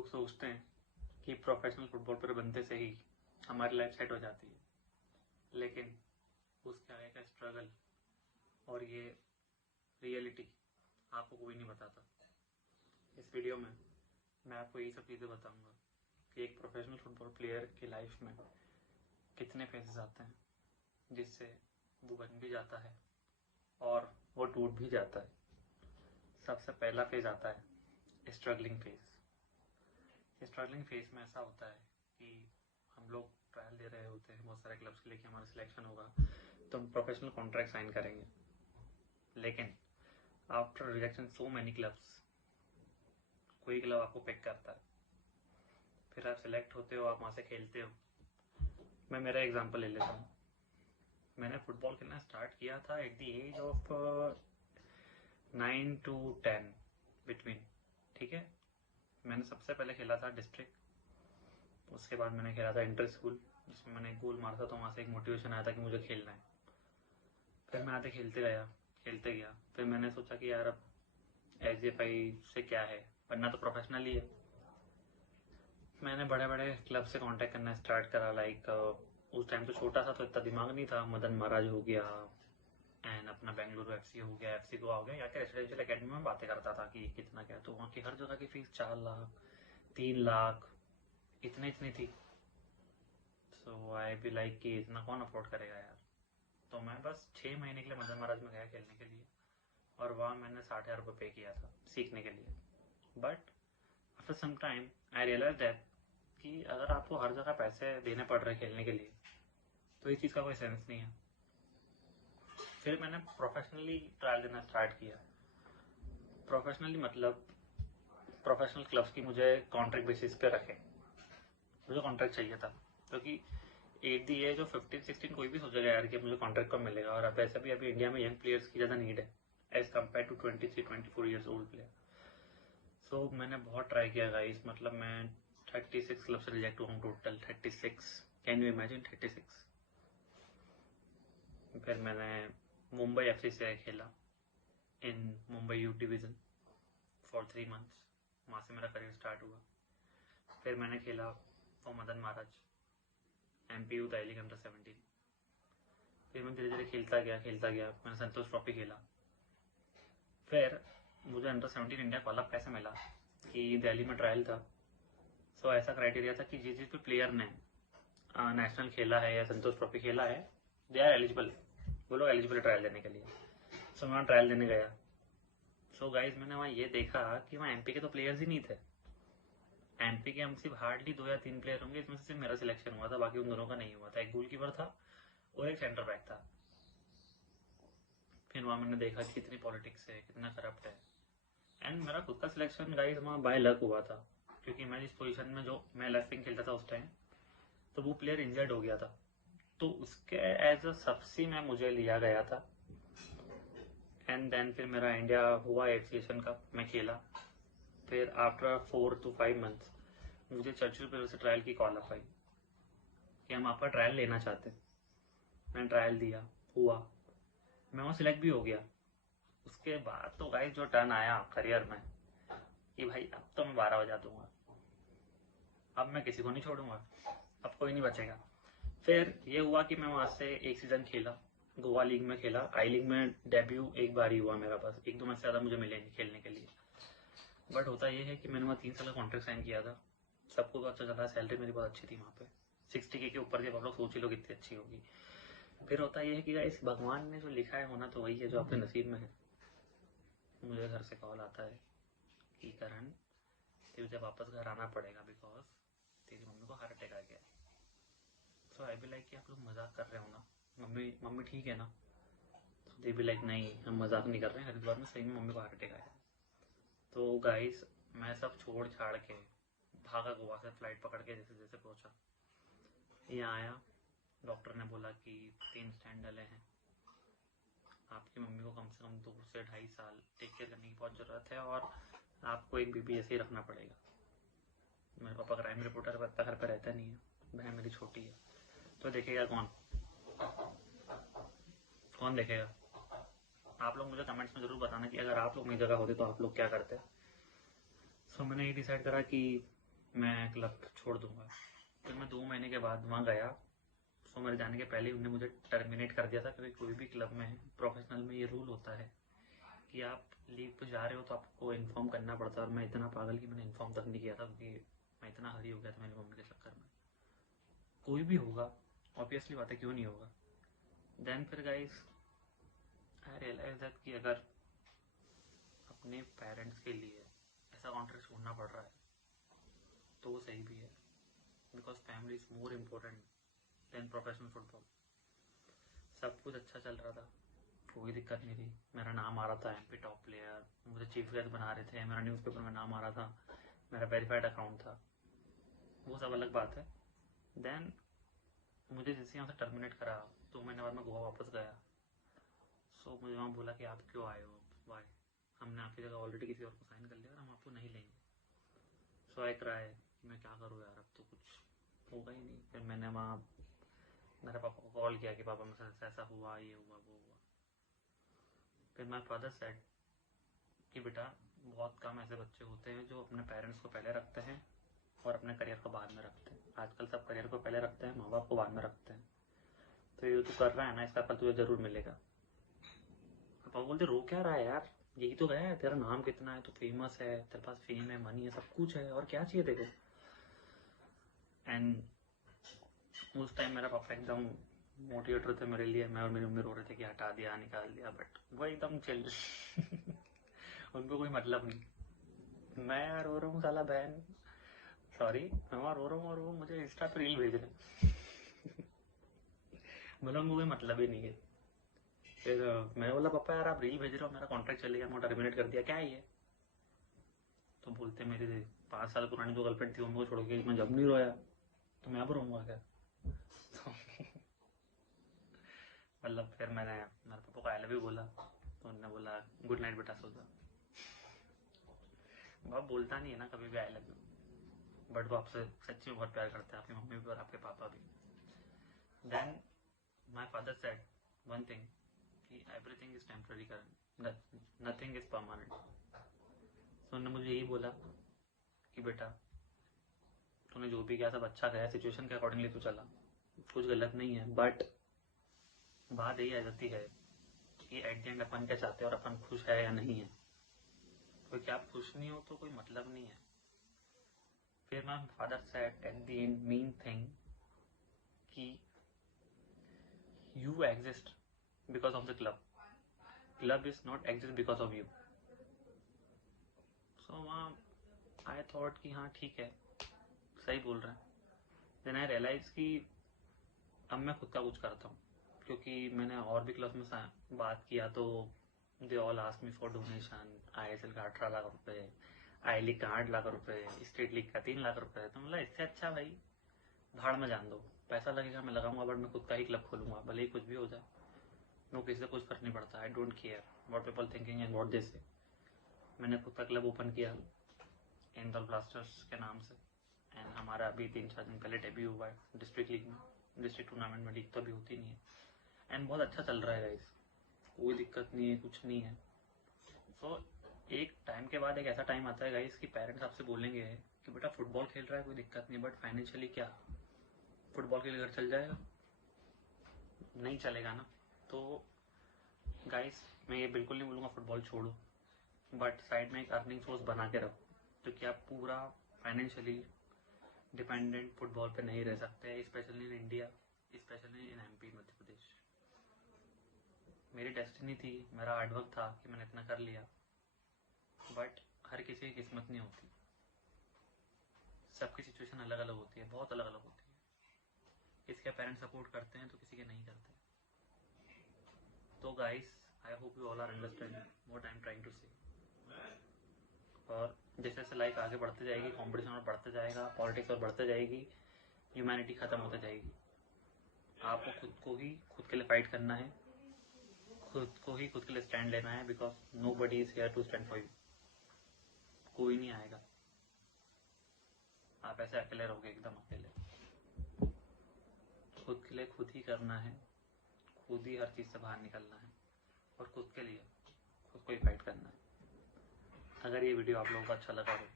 लोग सोचते हैं कि प्रोफेशनल फुटबॉल पर बनते से ही हमारी लाइफ सेट हो जाती है, लेकिन उसके आगे का स्ट्रगल और ये रियलिटी आपको कोई नहीं बताता। इस वीडियो में मैं आपको यही सब चीज़ें बताऊंगा कि एक प्रोफेशनल फुटबॉल प्लेयर की लाइफ में कितने फेजेस आते हैं जिससे वो बन भी जाता है और वो टूट भी जाता है। सबसे पहला फेज आता है स्ट्रगलिंग फेज। स्ट्रगलिंग फेज में ऐसा होता है कि हम लोग ट्रायल दे रहे होते हैं बहुत सारे क्लब्स के लिए कि हमारा सिलेक्शन होगा तो हम प्रोफेशनल कॉन्ट्रैक्ट साइन करेंगे, लेकिन after rejection so many clubs कोई क्लब आपको पिक करता है, फिर आप सिलेक्ट होते हो, आप वहाँ से खेलते हो। मैं मेरा एग्जांपल ले लेता हूँ। मैंने फुटबॉल खेलना स्टार्ट किया था at the age of 9 to 10 between, ठीक है। मैंने सबसे पहले खेला था डिस्ट्रिक्ट, उसके बाद मैंने खेला था इंटर स्कूल जिसमें मैंने एक गोल मारा था, तो वहाँ से एक मोटिवेशन आया था कि मुझे खेलना है। फिर मैं आते खेलते गया। फिर मैंने सोचा कि यार अब SGFI से क्या है, बनना तो प्रोफेशनल ही है। मैंने बड़े बड़े क्लब से कांटेक्ट करना स्टार्ट करा। लाइक उस टाइम तो छोटा था तो इतना दिमाग नहीं था। मदन महाराज हो गया एंड अपना बेंगलुरु FC हो गया, FC गोवा हो गया। यहाँ के रेसिडेंशियल अकेडमी में बातें करता था कि कितना क्या, तो वहाँ की हर जगह की फीस 4 लाख 3 लाख इतनी इतनी थी। सो आई बी लाइक कि इतना कौन अफोर्ड करेगा यार। तो मैं बस 6 महीने के लिए मदन महाराज में गया खेलने के लिए, और वहाँ मैंने 60,000 रुपये पे किया था सीखने के लिए। But after some time I realize that कि अगर आपको हर जगह पैसे देने पड़ रहे हैं खेलने के लिए तो इस चीज़ का कोई सेंस नहीं है। फिर मैंने प्रोफेशनली ट्रायल देना स्टार्ट किया। प्रोफेशनली मतलब प्रोफेशनल क्लब्स की मुझे कॉन्ट्रैक्ट बेसिस पे रखे। मुझे कॉन्ट्रैक्ट चाहिए था क्योंकि एट दी एज ऑफ 15-16 कोई भी सोचेगा यार कि मुझे कॉन्ट्रैक्ट कब मिलेगा। और अब वैसे भी अभी इंडिया में यंग प्लेयर्स की ज़्यादा नीड है as compare to 23-24 years old player. So मैंने बहुत ट्राई किया गाइस, मतलब मैं 36 क्लब से रिजेक्ट हुआ हूँ टोटल। 36, can you imagine 36। फिर मैंने मुंबई FC से खेला in Mumbai youth division for 3 months। वहाँ से मेरा करियर स्टार्ट हुआ। फिर मैंने खेला for Madan Maharaj MP youth I league under 17। फिर मैं धीरे धीरे खेलता गया। मैंने संतोष ट्रॉफी खेला। फिर मुझे अंडर 17 इंडिया कॉल अप कैसे मिला कि दिल्ली में ट्रायल था। सो ऐसा क्राइटेरिया था कि जिस जिस भी प्लेयर ने नेशनल खेला है या संतोष ट्रॉफी खेला है दे आर एलिजिबल, वो लोग एलिजिबल है ट्रायल देने के लिए। सो मैं ट्रायल देने गया। सो गाइज मैंने वहाँ ये देखा कि वहाँ MP के तो प्लेयर्स ही नहीं थे। MP के हम सिर्फ हार्डली 2 या 3 प्लेयर होंगे, इसमें से सिर्फ मेरा सिलेक्शन हुआ था, बाकी उन दोनों का नहीं हुआ था। एक गोलकीपर था और एक सेंटर बैक था। फिर वहाँ मैंने देखा कि कितनी पॉलिटिक्स है, कितना करप्ट है। एंड मेरा खुद का सिलेक्शन गाइस वहाँ बाय लक हुआ था, क्योंकि मैं जिस पोजीशन में जो मैं लेफ्ट विंग खेलता था उस टाइम, तो वो प्लेयर इंजर्ड हो गया था, तो उसके एज अ सबसी में मुझे लिया गया था। एंड देन फिर मेरा इंडिया हुआ एशियन कप, मैं खेला। फिर आफ्टर 4 to 5 months मुझे चर्चिल प्लेयर से ट्रायल की कॉल अप आई कि हम आपका ट्रायल लेना चाहते हैं। मैंने ट्रायल दिया, हुआ, मैं वहाँ सिलेक्ट भी हो गया। उसके बाद तो गाइस जो टर्न आया करियर में कि भाई अब तो मैं 12 बजा दूंगा, अब मैं किसी को नहीं छोड़ूंगा, अब कोई नहीं बचेगा। फिर ये हुआ कि मैं वहाँ से एक सीजन खेला, गोवा लीग में खेला। आई लीग में डेब्यू एक बार ही हुआ मेरा, बस 1-2 मैच से ज़्यादा मुझे मिले नहीं खेलने के लिए। बट होता ये है कि मैंने वहाँ 3 साल का कॉन्ट्रैक्ट साइन किया था। सबको तो अच्छा चला, सैलरी मेरी बहुत अच्छी थी वहाँ पे, 60K के ऊपर थी। आप लोग सोच ही लो कितनी अच्छी होगी। फिर होता ये है कि इस भगवान ने जो लिखा है होना तो वही है जो आपके नसीब में है। मुझे घर से कॉल आता है कि करण तुझे वापस घर आना पड़ेगा बिकॉज तेरी मम्मी को हार्ट अटैक आ गया। सो आई बी लाइक कि आप लोग मजाक कर रहे हो ना, मम्मी ठीक है ना। तो दे बी लाइक नहीं, हम मजाक नहीं कर रहे हैं, हरिद्वार में सही में मम्मी को हार्ट अटैक आया। तो गाइस मैं सब छोड़ छाड़ के भागा गोवा से, फ्लाइट पकड़ के जैसे जैसे पहुंचा। यहाँ आया, डॉक्टर ने बोला कि 3 स्टैंड डले हैं, आपकी मम्मी को कम से कम 2 से 2.5 साल टेक केयर करने की बहुत ज़रूरत है और आपको एक BB ऐसे ही रखना पड़ेगा। मेरे पापा क्राइम रिपोर्टर पर घर पर रहता नहीं है, बहन मेरी छोटी है, तो देखेगा कौन, कौन देखेगा। आप लोग मुझे कमेंट्स में ज़रूर बताना कि अगर आप लोग मेरी जगह होते तो आप लोग क्या करते। सो मैंने ये डिसाइड करा कि मैं क्लब छोड़ दूंगा। फिर मैं 2 महीने के बाद वहाँ गया। सो मेरे जाने के पहले ही उन्होंने मुझे टर्मिनेट कर दिया था, क्योंकि कोई भी क्लब में प्रोफेशनल में ये रूल होता है कि आप लीव पे जा रहे हो तो आपको इन्फॉर्म करना पड़ता है। और मैं इतना पागल कि मैंने इन्फॉर्म तक नहीं किया था, क्योंकि मैं इतना हरी हो गया था मेरे मम्मी के चक्कर में। कोई भी होगा, ऑब्वियसली बात है, क्यों नहीं होगा। देन फिर गाइस आई रियलाइज दैट कि अगर अपने पेरेंट्स के लिए ऐसा कॉन्ट्रैक्ट छोड़ना पड़ रहा है तो वो सही भी है, because family is more important then professional football. सब कुछ अच्छा चल रहा था, कोई दिक्कत नहीं थी। मेरा नाम आ रहा था एमपी टॉप प्लेयर, मुझे चीफ गेस्ट बना रहे थे, मेरा न्यूज़पेपर में नाम आ रहा था, मेरा वेरीफाइड अकाउंट था, वो सब अलग बात है। देन मुझे जैसे यहाँ से टर्मिनेट करा, 2 महीने बाद मैं गोवा वापस गया। सो मुझे वहाँ बोला कि आप क्यों आए हो, वाई, हमने आपकी जगह ऑलरेडी किसी और को साइन कर लिया और हम आपको नहीं लेंगे। सो आई क्राई कि मैं क्या करूँ यार, अब तो कुछ होगा ही नहीं। फिर मैंने वहाँ मेरे पापा को कॉल किया कि पापा मेरे साथ ऐसा हुआ, ये हुआ, वो हुआ। फिर माई फादर सेड कि बेटा बहुत कम ऐसे बच्चे होते हैं जो अपने पेरेंट्स को पहले रखते हैं और अपने करियर को बाद में रखते हैं। आजकल सब करियर को पहले रखते हैं, माँ बाप को बाद में रखते हैं। तो ये तू कर रहा है ना, इसका फल तुझे जरूर मिलेगा। पापा बोलते रो क्या रहा है यार, यही तो है, तेरा नाम कितना है, तू फेमस है, तेरे पास फेम है, मनी है, सब कुछ है, और क्या चाहिए देखो। एंड उस टाइम मेरा पापा एकदम मोटिवेटर थे मेरे लिए। मैं और मेरी मम्मी रो रहे थे कि हटा दिया, निकाल दिया, बट वो एकदम चिल उनको कोई मतलब नहीं। मैं रो रहा हूँ साला बहन, सॉरी, मैं वहाँ रो रहा हूँ और वो मुझे इंस्टा पे रील भेज रहे मतलब उनको कोई मतलब ही नहीं है। फिर मैं बोला पापा यार आप रील भेज रहे हो, मेरा कॉन्ट्रैक्ट चलेगा, मैं टर्मिनेट कर दिया, क्या है ये। तो बोलते मेरी 5 साल पुरानी जो गर्लफ्रेंड थी उनको छोड़ के मैं जब नहीं रोया तो मैं अब रोऊंगा क्या। तो मतलब फिर मैंने मेरे पापा को आई लव यू बोला, तो उन्होंने बोला गुड नाइट बेटा, सो जा। बाप बोलता नहीं है ना कभी भी आई लव यू, बट वो आपसे सच्ची में बहुत प्यार करते हैं, आपकी मम्मी भी और आपके पापा भी। Then my father said one thing कि everything is temporary, nothing is permanent. तो उन्होंने मुझे यही बोला कि बेटा तूने जो भी किया सब अच्छा गया, सिचुएशन के अकॉर्डिंगली तू चला, कुछ गलत नहीं है। बट बात यही आ जाती है कि एट द एंड अपन क्या चाहते हैं और अपन खुश है या नहीं है। क्योंकि आप खुश नहीं हो तो कोई मतलब नहीं है। फिर माई father said at the end main thing कि you exist because of the club is not exist because of you. So वहाँ आई थॉट कि हाँ ठीक है, सही बोल रहे हैं। देन आई रियलाइज कि अब मैं खुद का कुछ करता हूँ, क्योंकि मैंने और भी क्लब में बात किया तो they all ask me for donation. ISL का 18 लाख रुपए, आई लीग का 8 लाख रुपए, स्टेट लीग का 3 लाख रुपए। तो मतलब इससे अच्छा भाई भाड़ में जान दो, पैसा लगेगा मैं लगाऊंगा, बट मैं खुद का ही क्लब खोलूंगा, भले ही कुछ भी हो जाए। नो किसी से कुछ फर्क नहीं पड़ता, I don't care what people thinking and what they से। मैंने खुद का क्लब ओपन किया इंदौर ब्लास्टर्स के नाम से। एंड हमारा अभी 3-4 दिन पहले डेब्यू हुआ है डिस्ट्रिक्ट लीग में, डिस्ट्रिक्ट टूर्नामेंट में। लीग तो अभी होती नहीं है। एंड बहुत अच्छा चल रहा है गाइस, कोई दिक्कत नहीं है, कुछ नहीं है। सो एक टाइम के बाद एक ऐसा टाइम आता है गाइस कि पेरेंट्स आपसे बोलेंगे कि बेटा फुटबॉल खेल रहा है कोई दिक्कत नहीं, बट फाइनेंशियली क्या, फुटबॉल के लिए घर चल जाएगा, नहीं चलेगा ना। तो गाइस मैं ये बिल्कुल नहीं बोलूँगा फुटबॉल छोड़ो, बट साइड में एक अर्निंग सोर्स बना के रखो, क्योंकि आप पूरा फाइनेंशियली डिपेंडेंट फुटबॉल पे नहीं रह सकते, specially in India, specially in MP Madhya Pradesh. मेरी डेस्टिनी थी, मेरा हार्डवर्क था कि मैंने इतना कर लिया, बट हर किसी की किस्मत नहीं होती, सबकी सिचुएशन अलग अलग होती है, बहुत अलग अलग होती है। किसी के पेरेंट्स सपोर्ट करते हैं तो किसी के नहीं करते। तो guys I hope you all are understand what I am trying to say. और जैसे जैसे लाइफ आगे बढ़ते जाएगी, कंपटीशन और बढ़ते जाएगा, पॉलिटिक्स और बढ़ते जाएगी, ह्यूमैनिटी खत्म होते जाएगी। आपको खुद को ही खुद के लिए फाइट करना है, खुद को ही खुद के लिए स्टैंड लेना है, because nobody is here to stand for you. कोई नहीं आएगा, आप ऐसे अकेले रहोगे, एकदम अकेले। खुद के लिए खुद ही करना है, खुद ही हर चीज़ से बाहर निकलना है, और खुद के लिए खुद को ही फाइट करना है। अगर ये वीडियो आप लोगों को अच्छा लगा हो